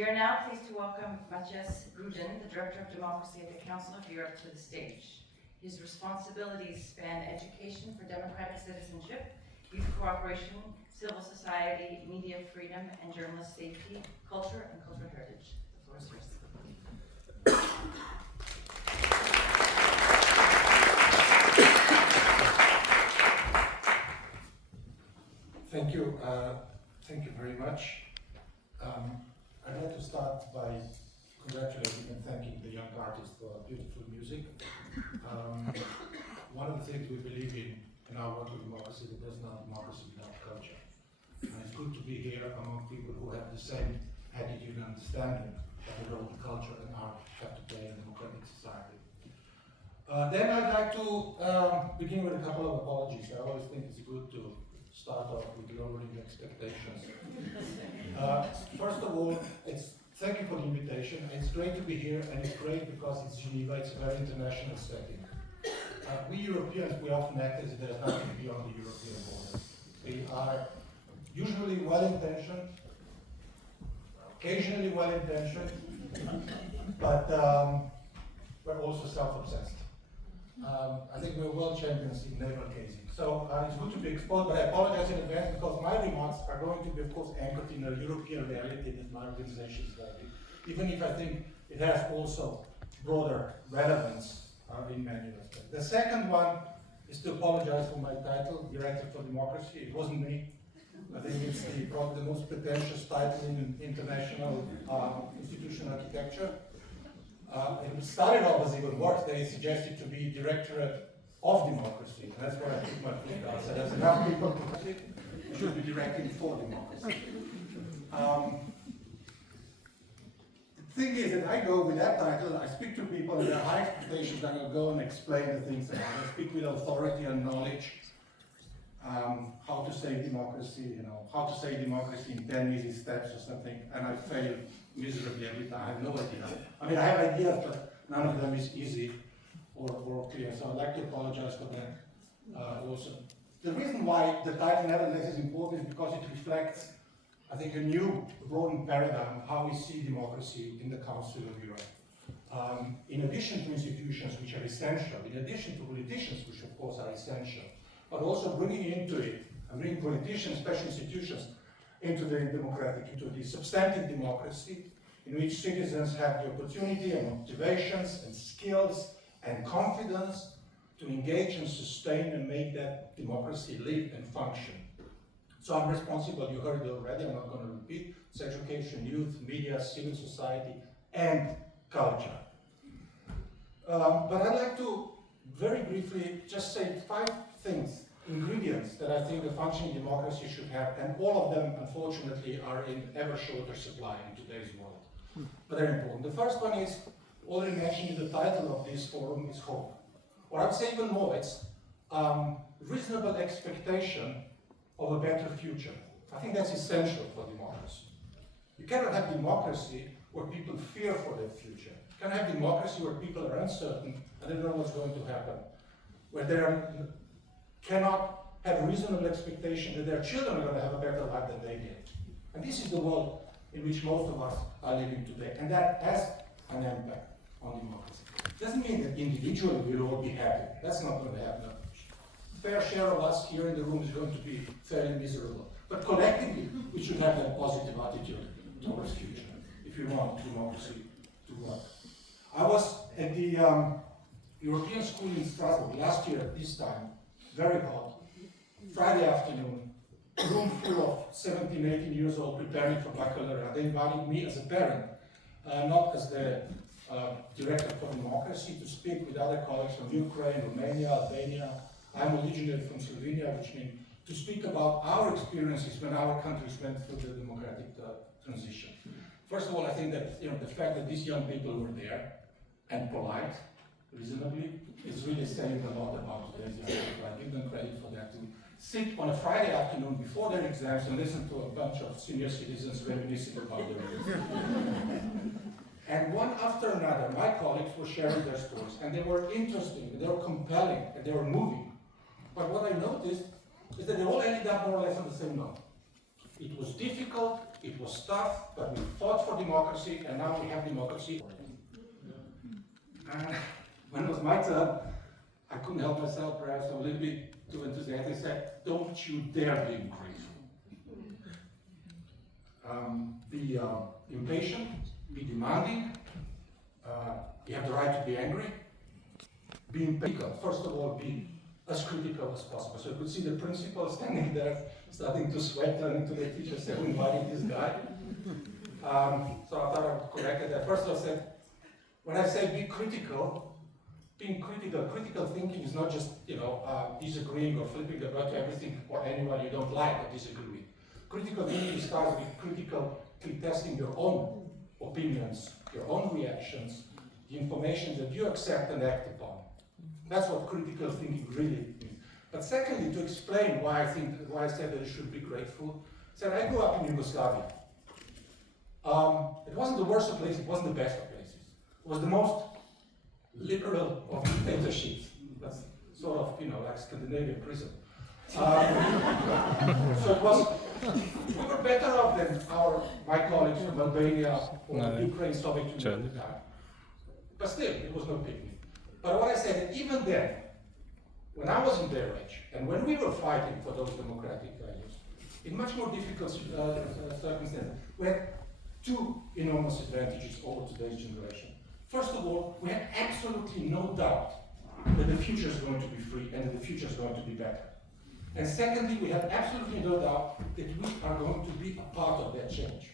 We are now pleased to welcome Matthias Gruden, the Director of Democracy at the Council of Europe, to the stage. His responsibilities span education for democratic citizenship, youth cooperation, civil society, media freedom, and journalist safety, culture, and cultural heritage. The floor is yours. Thank you. Thank you very much. I'd like to start by congratulating and thanking the young artists for beautiful music. One of the things we believe in our work with democracy, that there's no democracy without culture. And it's good to be here among people who have the same attitude and understanding of the role that culture and art have to play in a democratic society. Then I'd like to begin with a couple of apologies. I always think it's good to start off with lowering expectations. First of all, thank you for the invitation. It's great to be here, and it's great because it's Geneva. It's a very international setting. We Europeans, we often act as if there's nothing beyond the European borders. We are usually well-intentioned, occasionally well-intentioned, but we're also self-obsessed. I think we're world champions in naval casing. So it's good to be exposed, but I apologize in advance because my remarks are going to be, of course, anchored in a European reality that my organization is driving, even if I think it has also broader relevance in many respects. The second one is to apologize for my title, Director for Democracy. It wasn't me. I think it's probably the most pretentious title in international institutional architecture. It started off as even worse. They suggested to be Directorate of Democracy. And that's where I put my foot down. So there's enough people who should be directing for democracy. The thing is that I go with that title, I speak to people and there are high expectations. I'm going to go and explain the things that I speak with authority and knowledge. How to say democracy, how to say democracy in 10 easy steps or something, and I fail miserably every time. I have no idea. I mean, I have ideas, but none of them is easy or clear, so I'd like to apologize for that also. The reason why the title nevertheless is important is because it reflects, I think, a new, broadened paradigm of how we see democracy in the Council of Europe. In addition to institutions which are essential, in addition to politicians which of course are essential, but also bringing into it, and bringing politicians, special institutions, into the democratic, into the substantive democracy, in which citizens have the opportunity and motivations and skills and confidence to engage and sustain and make that democracy live and function. So I'm responsible, you heard it already, I'm not going to repeat, it's education, youth, media, civil society, and culture. But I'd like to very briefly just say 5 things, ingredients that I think a functioning democracy should have, and all of them, unfortunately, are in ever shorter supply in today's world. But they're important. The first one is, already mentioned in the title of this forum, is hope. Or I'd say even more, it's reasonable expectation of a better future. I think that's essential for democracy. You cannot have democracy where people fear for their future. You cannot have democracy where people are uncertain and they don't know what's going to happen. Where they cannot have a reasonable expectation that their children are going to have a better life than they did. And this is the world in which most of us are living today. And that has an impact on democracy. It doesn't mean that individually we'll all be happy. That's not going to happen. A fair share of us here in the room is going to be fairly miserable. But collectively, we should have that positive attitude towards the future if we want democracy to work. I was at the European School in Strasbourg last year at this time, very hot, Friday afternoon, room full of 17, 18 years old preparing for baccalaureate. They invited me as a parent, not as the director for democracy, to speak with other colleagues from Ukraine, Romania, Albania. I'm originally from Slovenia, which means to speak about our experiences when our countries went through the democratic transition. First of all, I think that the fact that these young people were there and polite, reasonably, is really saying a lot about today's young people. I give them credit for that, to sit on a Friday afternoon before their exams and listen to a bunch of senior citizens reminiscing about their youth. And one after another, my colleagues were sharing their stories, and they were interesting, they were compelling, and they were moving. But what I noticed is that they all ended up more or less on the same note. It was difficult, it was tough, but we fought for democracy, and now we have democracy. And when it was my turn, I couldn't help myself, perhaps I'm a little bit too enthusiastic. I said, don't you dare be ungrateful. Be impatient, be demanding, you have the right to be angry, be critical. First of all, be as critical as possible. So you could see the principal standing there, starting to sweat, turning to the teacher, saying, who invited this guy? So I thought I would correct it. At first I said, when I say be critical, being critical thinking is not just, disagreeing or flipping the bird to everything or anyone you don't like or disagree with. Critical thinking starts with critically testing your own opinions, your own reactions, the information that you accept and act upon. That's what critical thinking really means. But secondly, to explain why I said that you should be grateful, I grew up in Yugoslavia. It wasn't the worst of places, it wasn't the best of places. It was the most liberal of dictatorships. That's sort of, like Scandinavian prison. So it was, we were better off than my colleagues from Albania or Ukraine, Soviet Union at the time. But still, it was no picnic. But what I said, even then, when I was in their age, and when we were fighting for those democratic values, in much more difficult circumstances, we had two enormous advantages over today's generation. First of all, we had absolutely no doubt that the future is going to be free and that the future is going to be better. And secondly, we had absolutely no doubt that we are going to be a part of that change.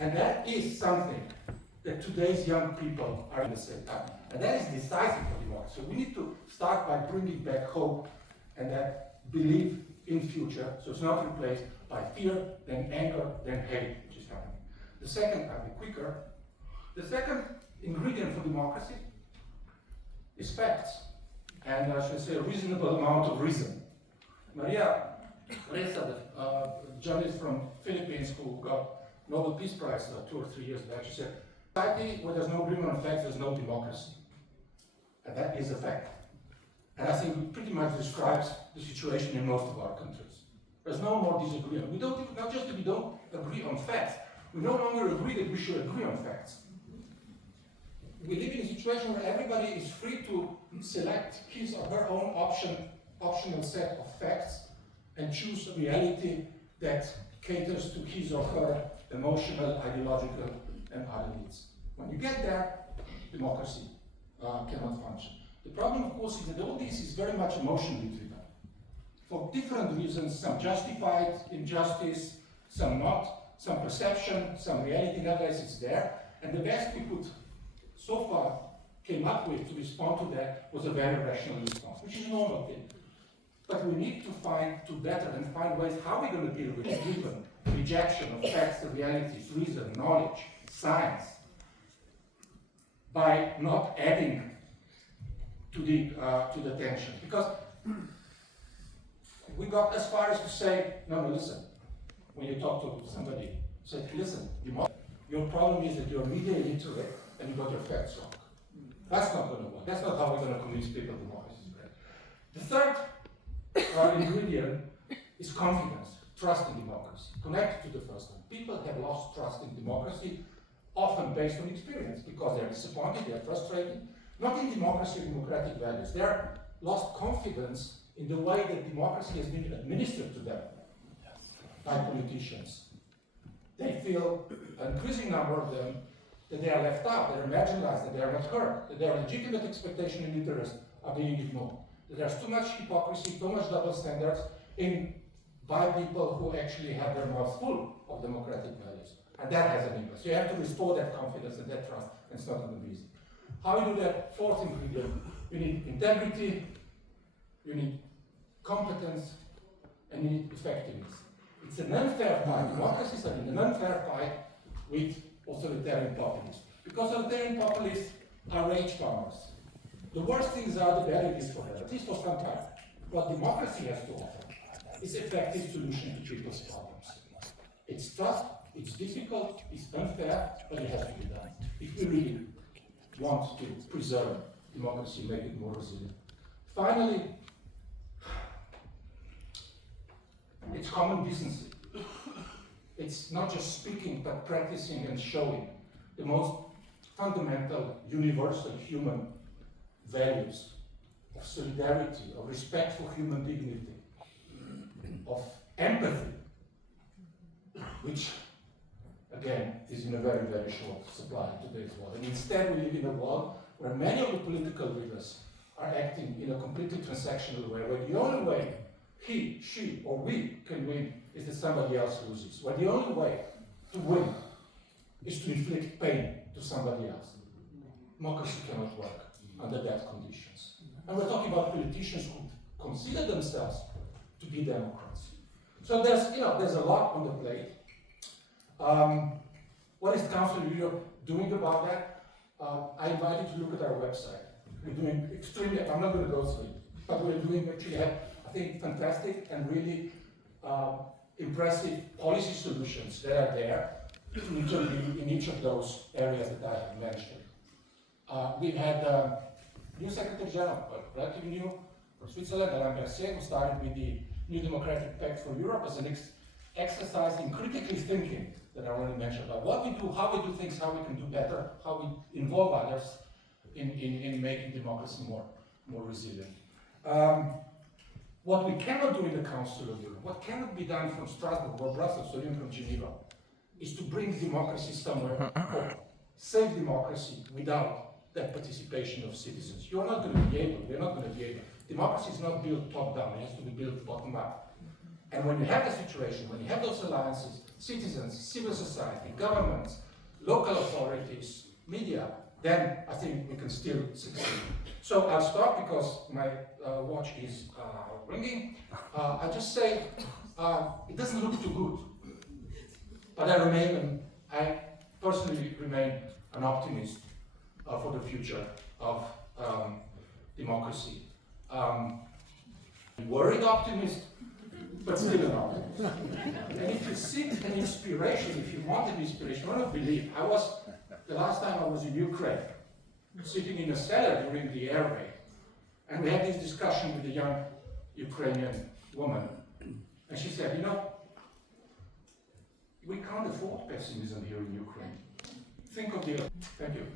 And that is something that today's young people are in the same time. And that is decisive for democracy. So we need to start by bringing back hope and that belief in future, so it's not replaced by fear, then anger, then hate, which is happening. The second, I'll be quicker, the second ingredient for democracy is facts. And I should say a reasonable amount of reason. Maria Ressa, the journalist from Philippines who got Nobel Peace Prize 2 or 3 years back, she said, society where there's no agreement on facts, there's no democracy. And that is a fact. And I think it pretty much describes the situation in most of our countries. There's no more disagreement. We don't, not just that we don't agree on facts, we no longer agree that we should agree on facts. We live in a situation where everybody is free to select his or her own optional set of facts and choose a reality that caters to his or her emotional, ideological, and other needs. When you get there, democracy cannot function. The problem, of course, is that all this is very much emotionally driven. For different reasons, some justified injustice, some not, some perception, some reality, nonetheless it's there. And the best we could so far came up with to respond to that was a very rational response, which is a normal thing. But we need to find ways how we're going to deal with given rejection of facts, realities, reason, knowledge, science, by not adding to the tension. Because we got as far as to say, no, listen, when you talk to somebody, say, listen, your problem is that you're media illiterate and you got your facts wrong. That's not going to work. That's not how we're going to convince people democracy is great. The third ingredient is confidence, trust in democracy. Connected to the first one. People have lost trust in democracy, often based on experience, because they're disappointed, they're frustrated, not in democracy or democratic values. They're lost confidence in the way that democracy has been administered to them by politicians. They feel, an increasing number of them, that they are left out, they are marginalized, that they are not heard, that their legitimate expectation and interests are being ignored. That there's too much hypocrisy, too much double standards by people who actually have their mouths full of democratic values. And that has an impact. So you have to restore that confidence and that trust, and it's not going to be easy. How we do that? Fourth ingredient, you need integrity, you need competence, and you need effectiveness. It's an unfair fight. Democracies are in an unfair fight with authoritarian populists. Because authoritarian populists are rage farmers. The worse things are, the better it is for them, at least for some time. What democracy has to offer is effective solution to people's problems. It's tough, it's difficult, it's unfair, but it has to be done. If we really want to preserve democracy, make it more resilient. Finally, it's common decency. It's not just speaking, but practicing and showing the most fundamental, universal human values of solidarity, of respect for human dignity, of empathy, which, again, is in a very, very short supply in today's world. And instead, we live in a world where many of the political leaders are acting in a completely transactional way, where the only way he, she, or we can win is that somebody else loses, where the only way to win is to inflict pain to somebody else. Democracy cannot work under that conditions. And we're talking about politicians who consider themselves to be Democrats. So there's a lot on the plate. What is the Council of Europe doing about that? I invite you to look at our website. We're doing extremely, I'm not going to go through it, but we're doing actually, I think, fantastic and really impressive policy solutions that are there to intervene in each of those areas that I have mentioned. We've had new Secretary General, relatively new, from Switzerland, Alain Berset, who started with the New Democratic Pact for Europe as an exercise in critically thinking that I already mentioned about what we do, how we do things, how we can do better, how we involve others in making democracy more resilient. What we cannot do in the Council of Europe, what cannot be done from Strasbourg or Brussels or even from Geneva, is to bring democracy somewhere or save democracy without that participation of citizens. You're not going to be able, we're not going to be able. Democracy is not built top-down, it has to be built bottom-up. And when you have the situation, when you have those alliances, citizens, civil society, governments, local authorities, media, then I think we can still succeed. So I'll stop because my watch is ringing. I just say it doesn't look too good, but I personally remain an optimist for the future of democracy. Worried optimist, but still an optimist. And if you seek an inspiration, if you want an inspiration, I don't believe. The last time I was in Ukraine, sitting in a cellar during the air raid, and we had this discussion with a young Ukrainian woman, and she said, we can't afford pessimism here in Ukraine. Think of the other. Thank you.